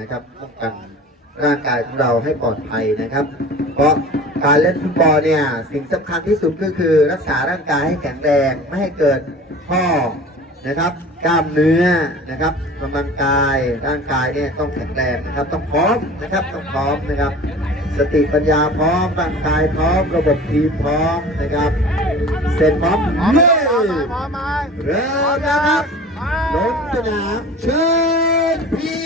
นะครับป้องกันร่างกายของเราให้ปลอดภัยนะครับ เพราะการเล่นฟุตบอลเนี่ยสิ่งสำคัญที่สุดก็คือ รักษาร่างกายให้แข็งแรงไม่ให้เกิดข้อนะครับ กล้ามเนื้อนะครับกำลังกายร่างกายเนี่ยต้องแข็งแรงนะครับ ต้องพร้อมนะครับต้องพร้อมนะครับ สติปัญญาพร้อมร่างกายพร้อมระบบทีมพร้อมนะครับเสร็จพร้อมพร้อมไหมเย้พร้อมไหมพร้อมไหมเริ่มนะครับไปลงสนามเชิญพีเกพ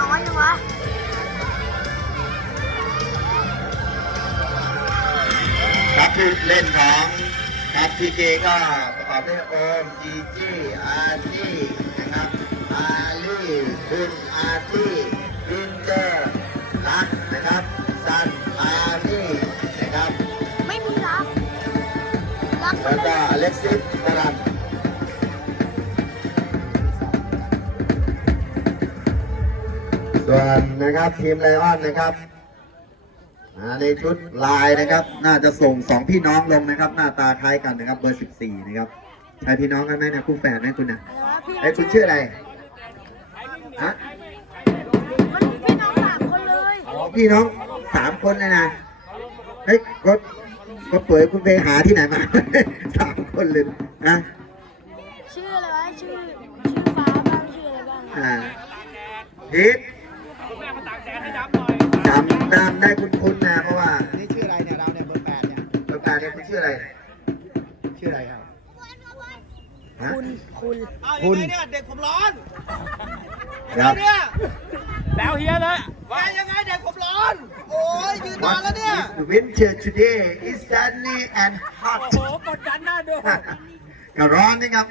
นเขาน้อยจังวะครับผู้เล่นของครับพีเกก็ประกอบด้วยโอมจีจี้อาร์ตี้นะครับอาลี่คุณอาร์ตี้วินเจอร์รักนะครับซันอาร์ตี้นะครับไม่มีรักรักคแล้นวก็ละอเล็กซิสกรัน ส่วนนะครับทีมไลออนนะครับอ่าในชุดลายนะครับ น่าจะส่งสองพี่น้องลงนะครับ หน้าตาคล้ายกันนะครับ เบอร์สิบสี่นะครับใช่พี่น้องกันไหมเนะคู่แฝดไหมคุณนะอะไรวะพี่ไอ้ยคุณชื่ออะไรฮะมันพี่น้องสามคนเลยอ๋อพี่น้องสามคนเลยนะเฮ้ยก็ก็เปิดคุณไปหาที่ไหนมาสามคนเลยนะชื่ออะไรวะชื่อชื่อฟ้าบ้างชื่ออะไรบ้างอ่า พีทจำจำได้คุณคุณนะเพราะว่านี่ชื่ออะไรเนี่ยเราเนี่ยเบอร์แปดเนี่ยประกาศเนี่ยคุณชื่ออะไร ชื่ออะไรครับคุณคุณเอาคุยังณไงเนี่ยเด็กผมร้อนครับเนี่ยแล้วเฮียเลยว่ายังไงเด็กผมร้อน โอ้ยยืนนานแล้วเนี่ย winter today is sunny and hot โอ้โหกดดันหน้าดูก็ร้อนนะครับ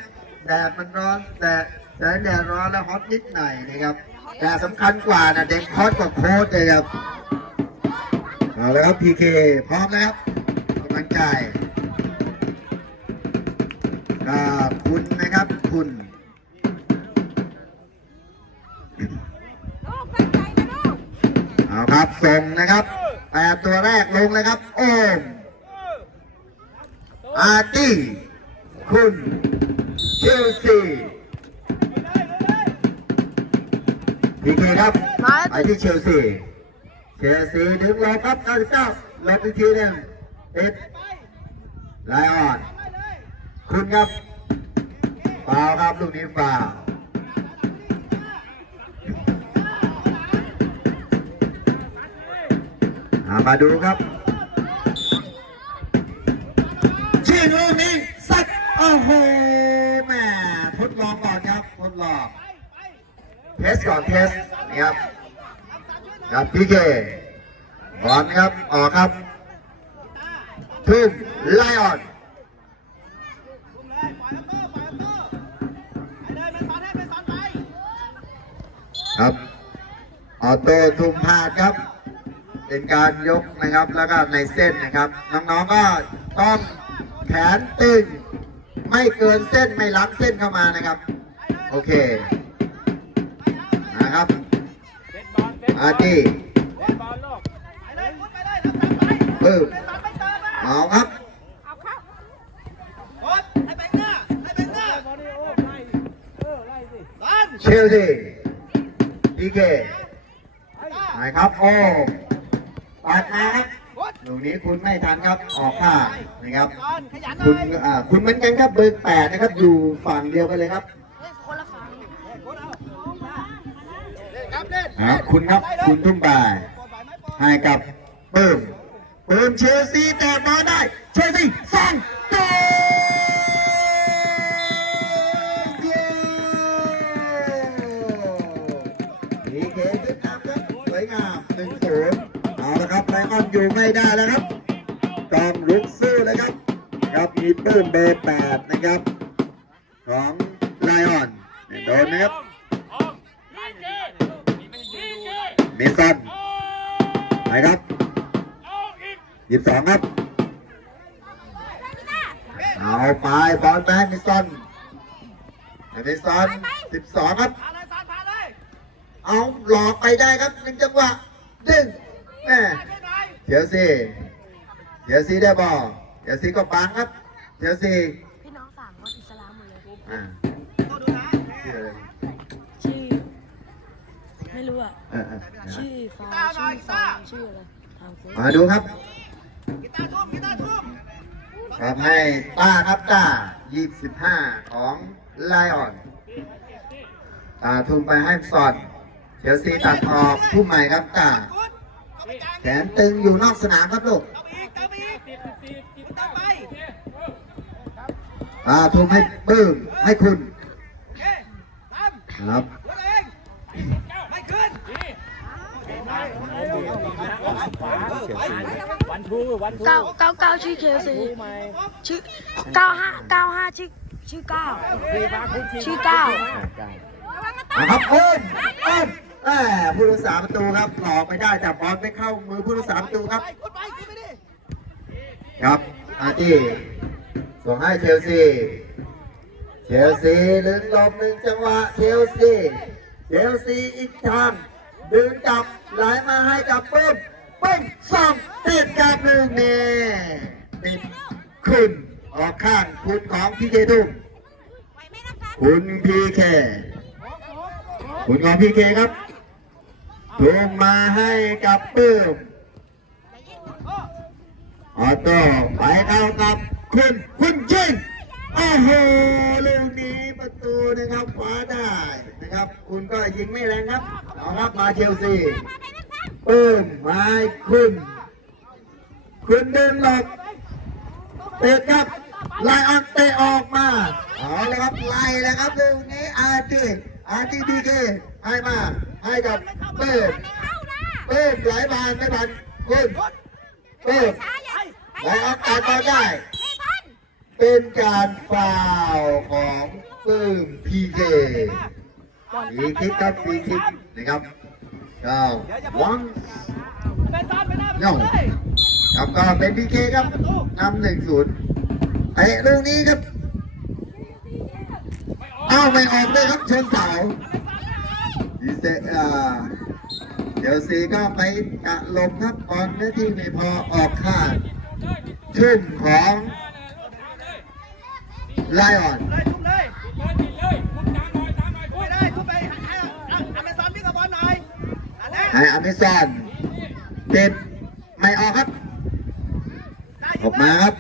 แดดมันร้อนแต่แดดร้อนแล้วฮอตนิดหน่อยนะครับ แต่สำคัญกว่านะเด็กฮอตกว่าโค้ชเลยครับเอาแล้วครับพีเคพร้อมนะครับกำลังใจก็คุณนะครับคุณเอาครับส่งนะครับแปดตัวแรกลงเลยครับ โอม อาร์ตี้ คุณเชลซี พีเคครับมาไปที่เชลซีเชลซีดึงลบครับ99ลบอีกทีหนึ่งติดไลออนคุณครับฟาวครับลูกนี้ฟาวอ่ามาดูครับชิงลูกนี้สักโอ้โหแหม่ทดลองก่อนครับทดลอง เทสก่อนเทสนะครับครับพีเคบอลครับออกครับทุ่มไลออนครับออโต้ทุ่มพลาดครับ เป็นการยกนะครับแล้วก็ในเส้นนะครับ น้องๆก็ต้องแขนตึง ไม่เกินเส้นไม่ล้ำเส้นเข้ามานะครับ โอเค นะครับเป็นบอลเป็นบออาลร์ตี้เป็นบอลลูกปึ๊บเอาครับบอลนี่โอ้ไล่เออไล่สิเชลซีพีเคไปครับโอ้ปัดมาครับลูกนี้คุณไม่ทันครับออกข้างนะครับ คุณอ่าคุณเหมือนกันครับเบอร์แปดนะครับอยู่ฝั่งเดียวกันเลยครับ เฮ้ยคนละฝั่ง อ่าคุณครับคุณทุ่มบ่ายให้กับเปิ่มเปิ่มเชลซีแต่มาได้เชลซีสองตัวเย้พีเคขึ้นนำครับสวยงามหนึ่งศูนย์เอาละครับไลออนอยู่ไม่ได้แล้วครับต้องลุกสู้เลยครับ ครับมีเปิ่มเบอร์ ซีเชลซีได้บอลเชลซีก็ปังครับเชลซีพี่น้องสามคนอิสลามหมดเลยอ่าโทษดูนะชื่ออะไรชื่อไม่รู้อะเออเออชื่อฟ้าชื่อฟางชื่ออะไรทางเฟซมาดูครับกีตาร์ทุ่มกีตาร์ทุ่มทำให้ต้าครับต้า25 ของไลออนตาทุ่มไปให้ซอนเชลซีตัดออกทุ่มใหม่ครับต้า แขนตึงอยู่นอกสนามครับลูกเข้าไปอีกเข้าไปอีกไปตาทุ่มให้ปื้มให้คุณครับหัวตัวเองไม่ขึ้นถูวันทูเก้าเก้าเก้าชื่อเคซีชื่อเก้าห้าเก้าห้าชื่อชื่อเก้าชื่อเก้าครับเอ้มเอ้ แหมผู้รักษาประตูครับหลอกไปได้แต่บอลไม่เข้ามือผู้รักษาประตูครับไปกุดไปกุดไปดิครับอาที่ส่งให้เชลซีเชลซีลึงหลบหนึ่งจังหวะเชลซีเชลซีอีกทางดึงกลับไหลมาให้กับปื้มปื้มสองติดกับหนึ่งเน่ติดขึ้นออกข้างคุณของพีเคทุ่มคุณพีเคคุณของพีเคครับ ทุ่มาให้กับปื้มออโต้ไปเข้ากับคุณคุณยิงโอ้โหลูกนี้ประตูนะครับคว้าได้นะครับ คุณก็ยิงไม่แรงครับเอาครับมาเชลซีปื้มมาคุณคุณเดินหลบเตะครับไล่ออกเตะออกมาเอาเลยครับไล่เลยครับลูกนี้อาร์ตีอาร์ตีบีเคให้มา ให้กับเปิ้มเปิ้มไหลผ่านไม่ผ่านคุณเปิ้มไล่ออกตัดบอลได้ เป็นการฟาวล์ของปึ้มพีเคฟีคิกครับฟีคิกนะครับก็วังเป็นตามไปหน้าประโน่ตูเลยครับก็เป็นพีเคครับนำหนึ่งศูนย์เตะลูกนี้ครับ เอ้าไม่ออกเลยครับเชิญเสา ดีเซอ่าเดี๋ยวซีก็ไปกะลมครับบอลเนื้ที่ไม่พอออกข้างชุ่มของไลออนเลยทุ่มเลยไม่ได้ทุ่มไปให้อเมซอนวิ่งกับบอลหน่อยให้อเมซอนเด็ดไม่ออกครับ ออกมาครับ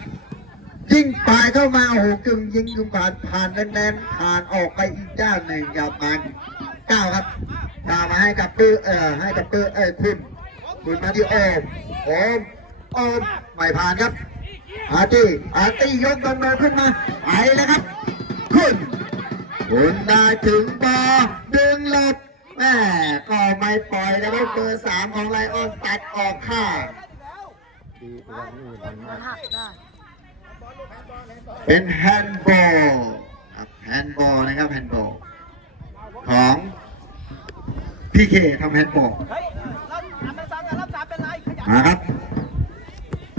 ยิงปลายเข้ามาโอ้โหกึ่งยิงกึ่งผ่านผ่านแน่นๆผ่านออกไปอีกด้าหนึ่งครับมัน เก้าครับพามาให้กับปื้อเอ่อให้กับปื้อเอ้ยคุณคุณมาที่โอมโอมโอมไม่ผ่านครับ อาร์ตี้อาร์ตี้ยกดมโนขึ้นมาไปเลยครับคุณคุณได้ถึงบอดึงหลบแม่ก็ไม่ปล่อยนะครับเบอร์สามของไลออนตัดออกข้างมันหักได้เป็นแฮนด์บอลครับแฮนด์บอลนะครับแฮนด์บอล ของพีเคทำแฮนด์บอลเฮ้ยแล้วอเมซอนกับรับสามเป็นไรขยันมาครับ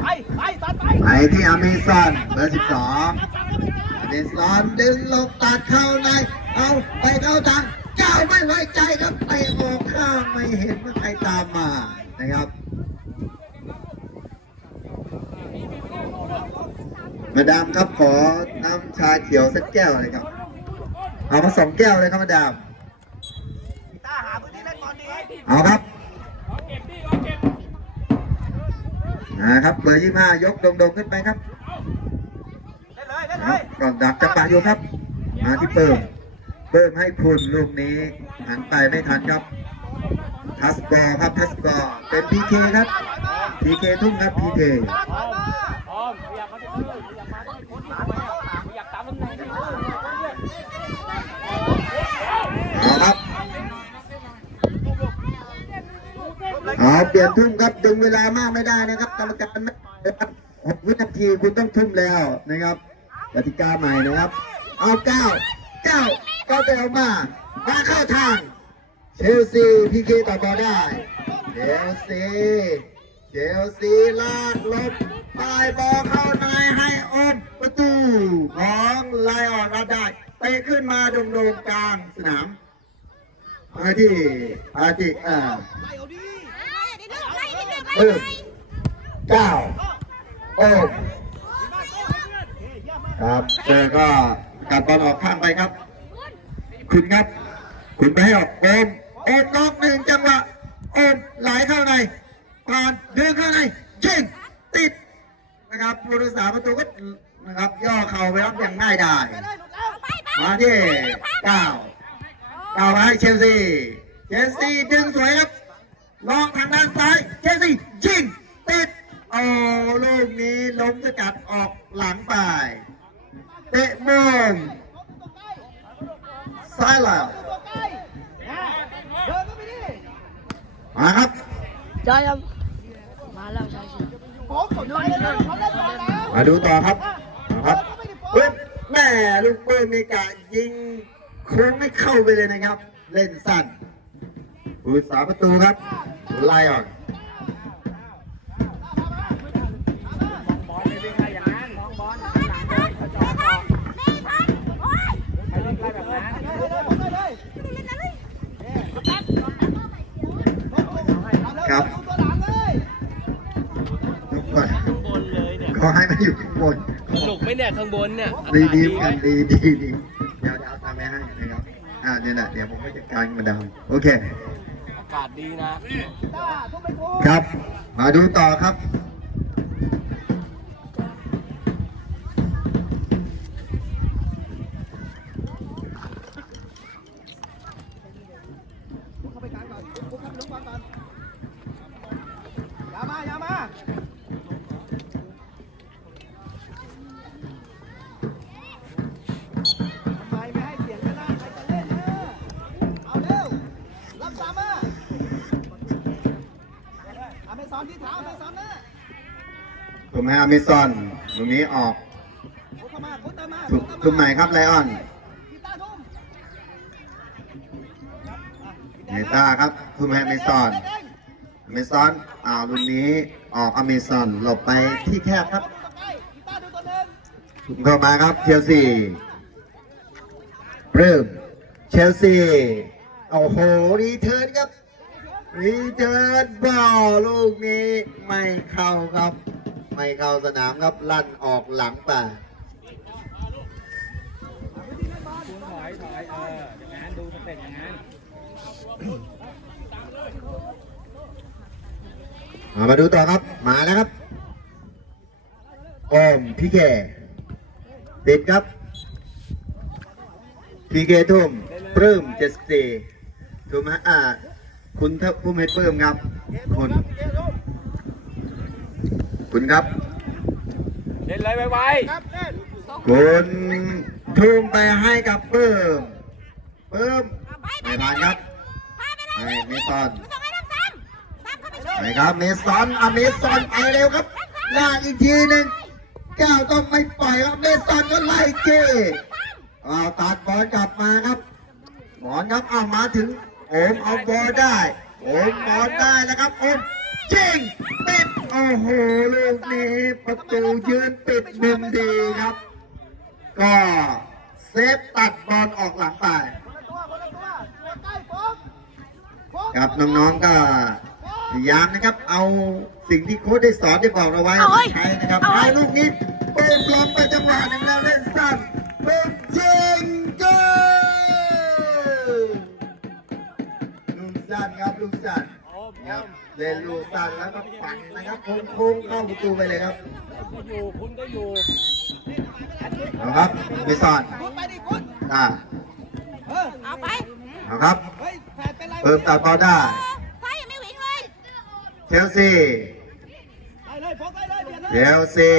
ไปไปสอนไปไปที่อเมซอนเบอร์สิบสองรับสามก็ไม่เป็นไรอเมซอนดึงลงตัดเข้าใน เอาไปเข้าทางเจ้าไม่ไว้ใจครับไปออกข้างไม่เห็นว่าใครตามมานะครับมาดามครับขอน้ำชาเขียวสักแก้วเลยครับ เอามาสองแก้วเลยครับมาดาม กีตาร์หาพื้นที่เล่นบอลดี เอาครับนะครับเบอร์ยี่ห้ายกโดงๆขึ้นไปครับเล่นเลยเล่นคเลรับยก่อนดักจังหวะอยู่ครับ มาที่เปิมเปิมให้คุณลูกนี้หันไปไม่ทันครับ ทัสบอลครับทัสบอลเป็นพีเคครับพีเคทุ่มครับพีเค ตามมา พร้อมขยับมาดิขยับมาขยับตามตำแหน่ง เอาครับ เอาเปลี่ยนทุ่มครับดึงเวลามากไม่ได้นะครับกรรมการไม่ครับหกวินาทีคุณต้องทุ่มแล้วนะครับกติกาใหม่นะครับ เอาเก้าเก้าก็เดวมามาเข้าทางเชลซีพีเคต่อบอลได้เชลซีเชลซีลากลบปลายบอลเข้าในให้อมประตูของไลออนรับได้เตะขึ้นมาโด่งกลางสนามมาที่อาติอ่าไล่เอาดิ เพิ่มเก้าโอ้มครับเจอก็กัดบอลออกข้างไปครับ คุณครับ คุณไปให้ออกโอมโอมล็อกหนึ่งจังหวะโอมไหลเข้าในผ่านดึงเข้าในยิงติดนะครับผู้รักษาประตูก็นะครับย่อเข่าไปรับอย่างง่ายดายได้มาที่เก้าเก้ามาให้เชลซีเชลซีดึงสวยครับ ลองทางด้านซ้ายเชลซียิงติดโอ้ลูกนี้ล้มสกัดออกหลังไปเตะมุมซ้ายแล้วตัวใกล้เดินเข้าไปดิมาครับใช่ครับมาแล้วใช่ใช่ผมสนใจเลยนะเขาเล่นบอลแล้วมาดูต่อครับนะครับปึ๊บแม่ลูกปืนมีกะยิงโค้งไม่เข้าไปเลยนะครับ เล่นสั้นผู้สาประตูครับ ไลออนบอลไม่วิ่งไล่อย่างนั้นมองบอลหลังเลยเขาจอดต่อใครวิ่งไล่แบบนั้นได้เลยผมได้เลยครับดูตัวหลังเลยทุกคนข้างบนเลยเนี่ยขอให้มาอยู่ข้างบนสนุกไหมเนี่ยข้างบนเนี่ยดีดีไหมกันดีดีดีเดี๋ยวเดี๋ยวเอาตามไปให้นะครับ อ่าเนี่ยนะเดี๋ยวผมก็จัดการมาดามโอเคอา กาศดีนะครับมาดูต่อครับ มให้อเมซอนตรงนี้ออกคุกเข้ามาคุกเติมมาทุกทุกใหม่ครับไลออนกีตาร์ทุ่มเนต้าครับทุกให้อเมซอนเมซอนอ้าวรุ่นนี้ออกอเมซอนหลบไปที่แคบครับกีตาร์ดูตัวหนึ่งถุงเข้ามาครับเชลซีเริ่มเชลซีโอ้โหรีเทิร์นครับรีเทิร์นบอลลูกนี้ไม่เข้าครับ ไม่เข้าสนามครับลั่นออกหลังไปคุณถอยถอยเอออย่างนั้นดูสเต็ปอย่างนั้นมาดูต่อครับมาแล้วครับโอมพี่เคติดครับพีเคทุ่มปลื้มเจ็ดสี่ถูกไหมอ่าคุณทัพผู้ไม่ปลื้มครับคุณ คุณครับเล่นเลยไวครับเล่นคุณทุ่มไปให้กับปลื้มปลื้มไม่ผ่านครับให้เมซอนไปครับเมซอนอเมซอนไปเร็วครับลากอีกทีหนึ่งเจ้าต้องไม่ปล่อยครับเมซอนก็ไล่เจ้เอาตัดบอลกลับมาครับหมอนครับเอามาถึงโอมเอาบอลได้โอมบอลได้แล้วครับโอมยิงติด โอ้โหลูกนี้ประตูยืนติดมุมดีครับ ก็เซฟตัดบอลออกหลังไปคนละตัวคนละตัวตัวใกล้โฟกโฟกครับน้องๆก็พยายามนะครับ เอาสิ่งที่โค้ชได้สอนได้บอกเราไว้เอาไปใช้นะครับเอาลูกนี้เปิดลงไปจังหวะหนึ่งแล้วเล่นสั้นเป็น เล่นลูกสั้นแล้วก็ปั่นนะครับโค้งๆเข้าประตูไปเลยครับก็อยู่คุณก็อยู่เอาครับไปสอนพุดไปดิพุดอ่าเออเอาไปเอาครับเฮ้ยแผดเป็นไรเพิ่มตัดบอลได้ไฟยังไม่วิ่งเลยเชลซีได้เลยโฟกได้เลยเปลี่ยนเลยเชลซี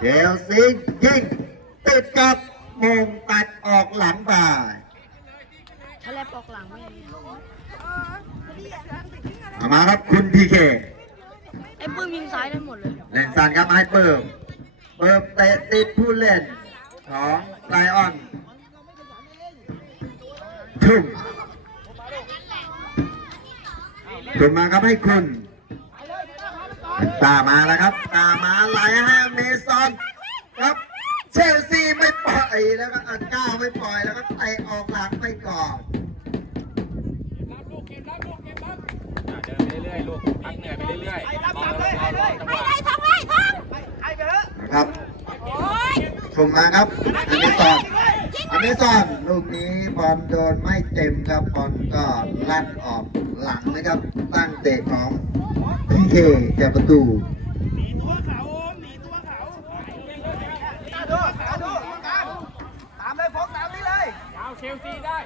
เชลซียิงติดกับมงตัดออกหลังไปทะเลปอกหลังไม่ เอามาครับคุณพีเคไอ้ปื้มยิงซ้ายได้หมดเลยเล่นสันครับให้เปิมเปิมเตะติดผู้เล่นของไลออนทุ่มทุ่มมาครับให้คุณตามาแล้วครับ ตามาไหลให้เมซอนครับเชลซีไม่ปล่อยแล้วก็อันก้าวไม่ปล่อยแล้วก็เตะออกหลังไปก่อน อะเดินไปเรื่อยๆลูกพักเหนื่อยไปเรื่อยๆรอรอรอจังหวะใครไปเถอะนะครับชมมาครับอเมซอนอเมซอนลูกนี้บอลโดนไม่เต็มครับบอลก็ลั่นออกหลังนะครับ ตั้งเตะของพีเคจากประตูตาดูตาดูตาตามเลยโฟกตามนี่เลยเอาเชลซีได้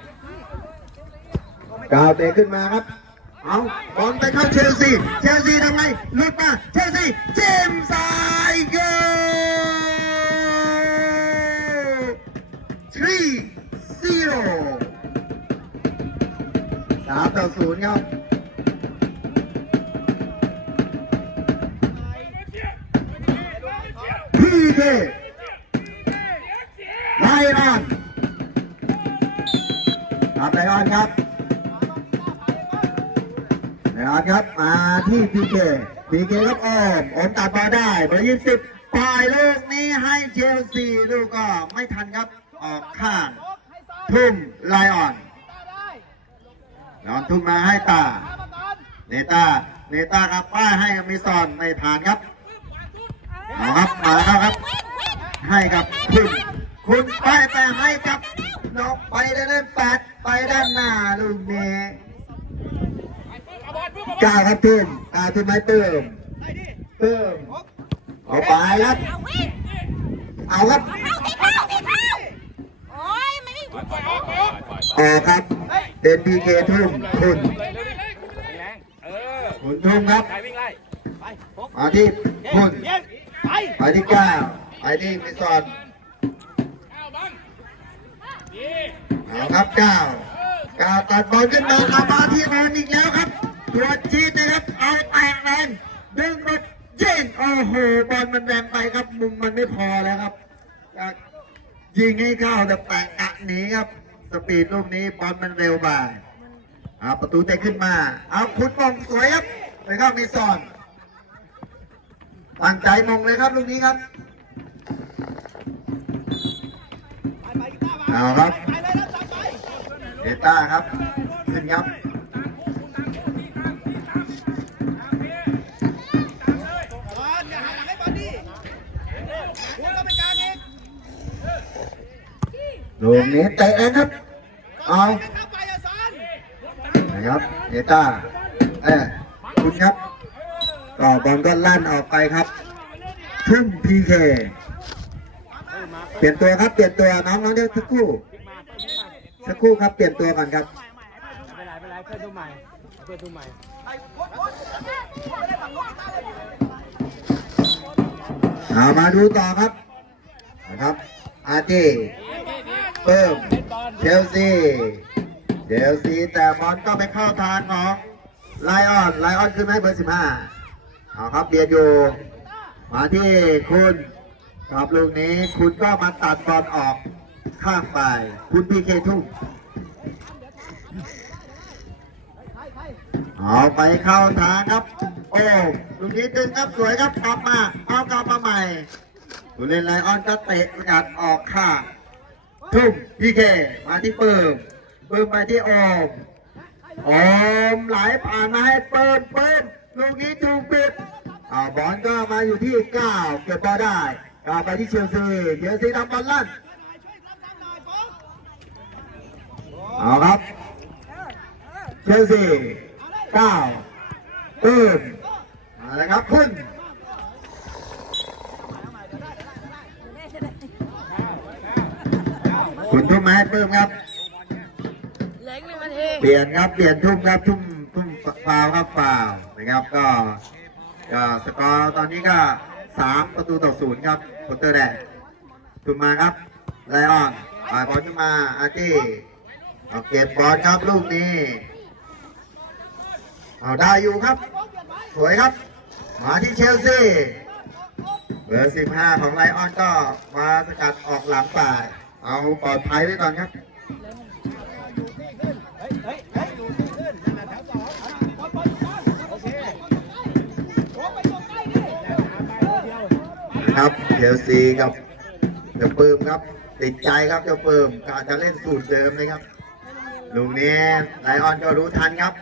กาวเตะขึ้นมาครับ เอาบอลไปเข้าเชลซี เชลซีทำไงลุดมา เชลซี เจมส์ไซเกิล3 0สามต่อศูนย์ครับพีเคไลออนครับไลออนครับ นครับ มาที่พีเคพีเคครับโอมโอมตัดบอลได้เบอร์ยี่สิบปล่อยลูกนี้ให้เชลซีลูกก็ไม่ทันครับ ออกข้างทุ่มไลออนตาได้นอนทุ่มมาให้ตา เนตาเนตาครับป้ายให้กับมิซอนไม่ผ่านครับเอาครับมาแล้วครับ ให้กับคุณคุณไปไปให้กับนกไปด้านนั้นแปดไปด้านหน้าลูกนี้ กล้าครับทุ่มกล้าทุ่มไม้เติมได้ดิเติมโฟกเอาไปครับเอาครับโอ้ยไม่ได้ปล่อยปล่อยปล่อยปล่อยปล่อยออกครับเดินพีเคทุ่มคุณเลยเร็วดิแรงเออคุณทุ่มครับใครวิ่งไล่ไปโฟกมาที่คุณเย็นไปไปที่เก้าไปที่มิซอนเอาครับเก้าเก้าตัดบอลขึ้นมาเอามาที่บอลอีกแล้วครับ ตัวจีดนะครับเอาแตกแรงดึงมาเยิงโอ้โหบอลมันแรงไปครับมุมมันไม่พอแล้วครับยิงให้เข้าแต่แปะกะหนีครับ สปีดลูกนี้บอลมันเร็วไปเอาประตูเตะขึ้นมา เอาคุณมองสวยครับไปเข้ามิซอนตั้งใจมองเลยครับลูกนี้ครับเอาครับเดต้าครับขึ้นครับอลอย่าหันหลังให้บอลดิคุณก็ไปกลางเอง ลูกนี้เตะเองครับ เอานะครับเดต้าเออคุณครับต่อบอลก็ลั่นออกไปครับทุ่มพีเคเปลี่ยนตัวครับ เปลี่ยนตัวน้องน้องเดี๋ยวสักครู่สักครู่ครับ เปลี่ยนตัวก่อนครับไม่เป็นไรไม่เป็นไรเพื่อนดูใหม่เพื่อนดูใหม่เลยเอามาดูต่อครับนะครับอาร์ตี้ เพิ่มเชลซีเชลซีแต่บอลก็ไปเข้าทางของไลออนไลออนขึ้นไหมเบอร์สิบห้าเอาครับเบียดอยู่มาที่คุณกับลูกนี้คุณก็มาตัดบอลออกข้างไป คุณพีเคทุ่มเอาไปเข้าทางครับ โอ้ลูกนี้ดึงครับสวยครับกลับมาเอากลับมาใหม่ผู้เล่นไลออนก็เตะกัดออกข้าง ทุ่มพีเคมาที่เปิมเปิมไปที่โอมโอมไหลผ่านมาให้เปิมเปิมลูกนี้ถูกปิดเอาบอลก็มาอยู่ที่9เก็บบอลได้กลับไปที่เชลซีเชลซีทำบอลลั่นเอาครับเชลซี9ปืนมาแล้วครับคุณ คุณทุ่มมาให้ปื้มครับ เหลืออีกหนึ่งนาทีเปลี่ยนครับ เปลี่ยนทุ่มครับ ทุ่มทุ่มฟาวครับฟาวนะครับก็ก็สกอร์ตอนนี้ก็สามประตูต่อศูนย์ครับโคเตอร์แดงทุ่มมาครับไลออนปล่อยบอลขึ้นมาอาร์ตี้เอาเก็บบอลครับลูกนี้เอาได้อยู่ครับ สวยครับ มาที่เชลซีเบอร์สิบห้าของไลออนก็มาสกัดออกหลังไป เอาปลอดภัยไว้ก่อนครับเฮ้ยเดี๋ยวสองบอลบอลบอลโอเคโอ้ไปตรงใกล้ดิครับเชลซีกับเจ้าปื้มครับ ติดใจครับเจ้าปื้มกาจะเล่นสูตรเดิมเลยครับลูกนี้ไลออนก็รู้ทันครับ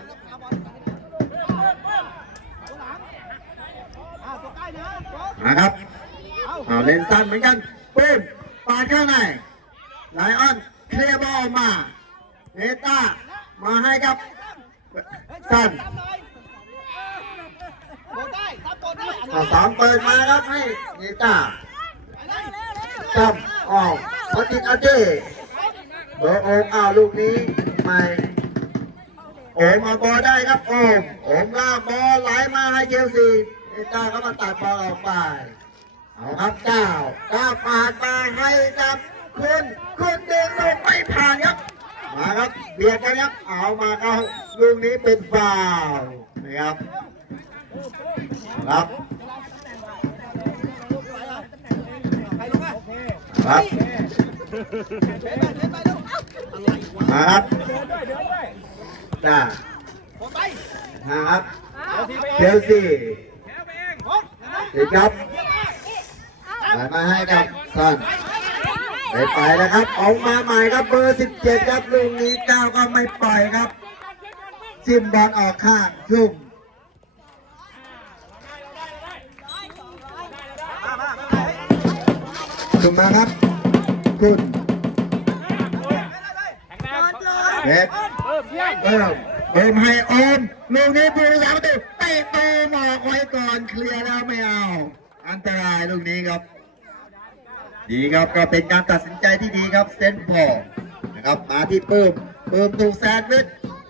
นะครับเอาเอาเล่นสั้นเหมือนกันปื้มปาดเข้าใน ไลออนเคลียบอลมาเนต้ามาให้กับสันต่อยโป๊ะได้ตามโป๊ะได้อันเอานี้สามเปิดมาครับให้เนต้าอันนี้ซ้ำออกพอติดอาเจเบอร์โอมอ้าวลูกนี้ไม่โอมเอาบอลได้ครับโอมโอมลาบอลไหลมาให้เชลซีเนต้าก็มาตัดบอลออกไปเอาครับเก้าเก้าปาดมาให้กับ คุณคุณเดินลงไม่ผ่านครับ มาครับเบียดกันครับ เอามาเข้าลูกนี้เป็นฟาวล์นะครับครับใครลงอะครับเดินไปเดินไปเร็วอะไรวะมาครับเดินด้วยเดินด้วยจ้าโป๊ะไปนะครับเอาทีไปเชเองลซีแค่ไปเองโป๊ะนะติดครับเยี่ยมมากไหลมาให้กับซอน ไปไปนะครับออกมาใหม่ครับเบอร์ 17 ครับลูกนี้เก้าก็ไม่ปล่อยครับจิ้มบอลออกข้างชุ่มมามามาเฮ้ยชุ่มมาครับคุณเพิ่มเพิ่มเพิ่มให้โอมลูกนี้ผู้รักษาประตูเตะตูมออกไว้ก่อนเคลียร์แล้วไม่เอา อันตรายลูกนี้ครับ ดีครับก็เป็นการตัดสินใจที่ดีครับเซนพอร์นะครับมาที่ปื้มปื้มตูแซนวิช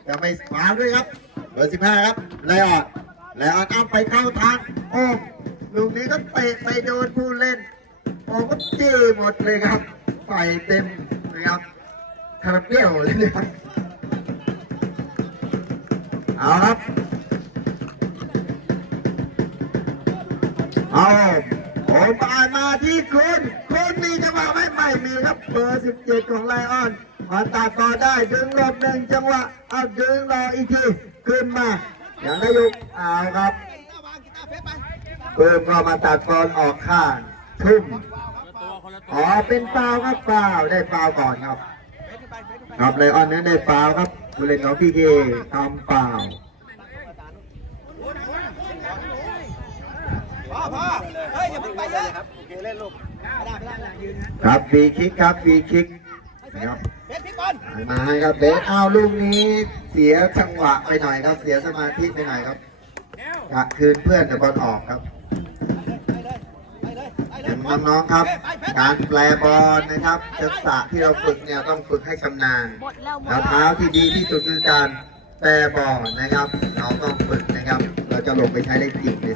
จะไม่ขวาด้วยครับเบอร์สิบห้าครับไลออนไลออนเอาไปเข้าทางโอมลูกนี้ก็เตะไปโดนผู้เล่นโอมก็จี้หมดเลยครับใส่เต็มนะครับคาราเบลเลยนะครับเอาครับเอาโอ้ปมาที่คุณ ไหมไม่มีครับเบอร์17ของไลออนมาตัดต่อได้ดึงลบหนึ่งจังหวะเอาดึงรออีกทีขึ้นมาอย่างได้ยุกเอาครับเพิ่มก็มาตัดบอออกข้างทุ่มอ๋อเป็นฟาวล์ครับฟาวล์ได้ฟาวล์ก่อนครับไปเฟซขึ้นไปครับไลออนนั้นได้ฟาวล์ครับผู้เล่นของพี่เคทำฟาวล์พ่อพ่อเฮ้ยอย่าเพิ่งไปเยอะโอเคเล่นลูก ไม่ได้ไม่ได้ไม่ได้ยืนนะครับฟรีคิกครับฟรีคิกนะครับเฟซพลิกบอลมาให้ครับเบสเอาลูกนี้เสียจังหวะไปหน่อยครับ เสียสมาธิไปหน่อยครับอยากคืนเพื่อนแต่บอลออกครับไปเลยไปเลยไปเลยน้องๆครับ การแปลบอลนะครับทักษะที่เราฝึกเนี่ยต้องฝึกให้ชำนาญหมดแล้วหมดแล้วแล้วเท้าที่ดีที่สุดคือการแปลบอลนะครับ เราต้องฝึกนะครับ เราจะลงไปใช้ได้จริงใน